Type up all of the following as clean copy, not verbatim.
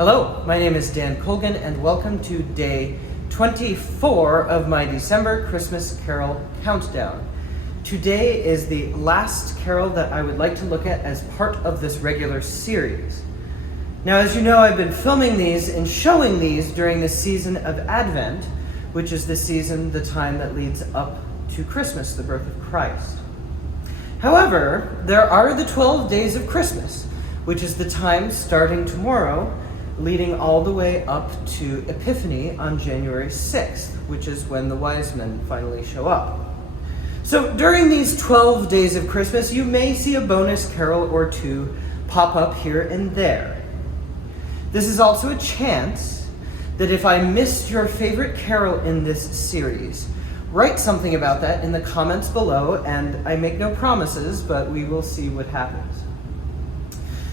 Hello, my name is Dan Colgan and welcome to day 24 of my December Christmas Carol Countdown. Today is the last carol that I would like to look at as part of this regular series. Now, as you know, I've been filming these and showing these during the season of Advent, which is the time that leads up to Christmas, the birth of Christ. However, there are the 12 days of Christmas, which is the time starting tomorrow, leading all the way up to Epiphany on January 6th, which is when the wise men finally show up. So during these 12 days of Christmas, you may see a bonus carol or two pop up here and there. This is also a chance that if I missed your favorite carol in this series, write something about that in the comments below, and I make no promises, but we will see what happens.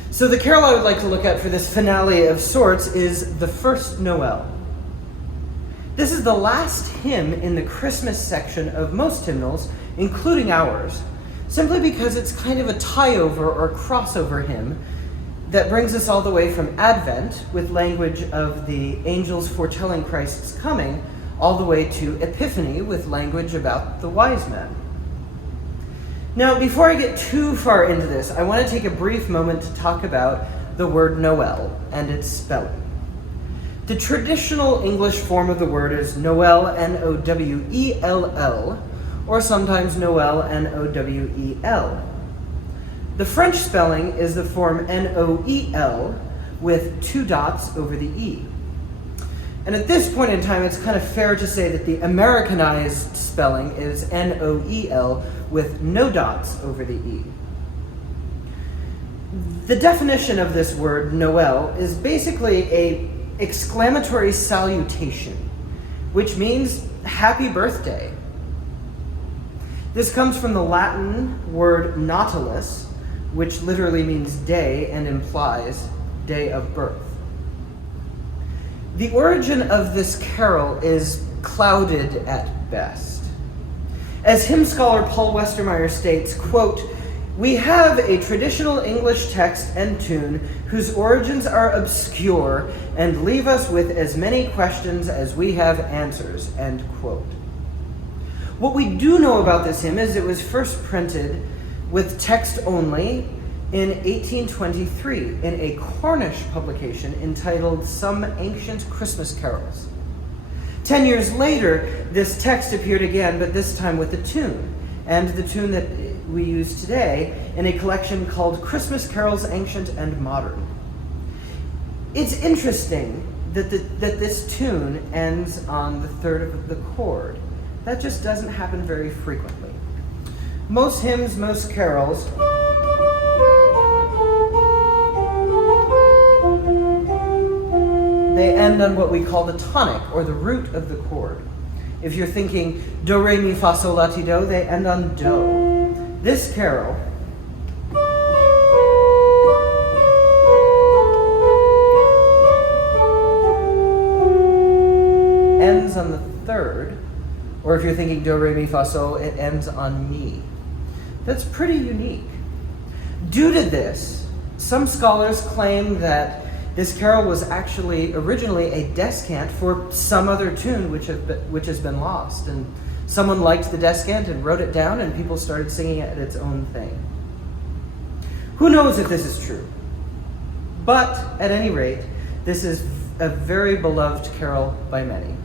So the carol I would like to look at for this finale of sorts is the first Noel. This is the last hymn in the Christmas section of most hymnals, including ours, simply because it's kind of a tie-over or crossover hymn that brings us all the way from Advent, with language of the angels foretelling Christ's coming, all the way to Epiphany, with language about the wise men. Now, before I get too far into this, I want to take a brief moment to talk about the word Noel and its spelling. The traditional English form of the word is Noel, N-O-W-E-L-L, or sometimes Noel, N-O-W-E-L. The French spelling is the form N-O-E-L with 2 dots over the E. And at this point in time, it's kind of fair to say that the Americanized spelling is N-O-E-L with no dots over the E. The definition of this word, Noel, is basically an exclamatory salutation, which means happy birthday. This comes from the Latin word nautilus, which literally means day and implies day of birth. The origin of this carol is clouded at best. As hymn scholar Paul Westermeyer states, quote, "We have a traditional English text and tune whose origins are obscure and leave us with as many questions as we have answers," end quote. What we do know about this hymn is it was first printed with text only in 1823 in a Cornish publication entitled Some Ancient Christmas Carols. 10 years later, this text appeared again, but this time with the tune, and the tune that we use today in a collection called Christmas Carols Ancient and Modern. It's interesting that this tune ends on the 3rd of the chord. That just doesn't happen very frequently. Most hymns, most carols, they end on what we call the tonic, or the root of the chord. If you're thinking do, re, mi, fa, sol, la, ti, do, they end on do. This carol ends on the 3rd, or if you're thinking do, re, mi, fa, sol, it ends on mi. That's pretty unique. Due to this, some scholars claim that this carol was actually originally a descant for some other tune which has been lost, and someone liked the descant and wrote it down, and people started singing it at its own thing. Who knows if this is true? But at any rate, this is a very beloved carol by many.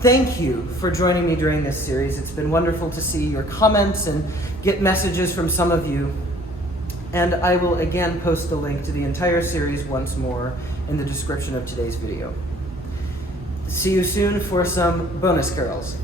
Thank you for joining me during this series. It's been wonderful to see your comments and get messages from some of you. And I will again post a link to the entire series once more in the description of today's video. See you soon for some bonus carols.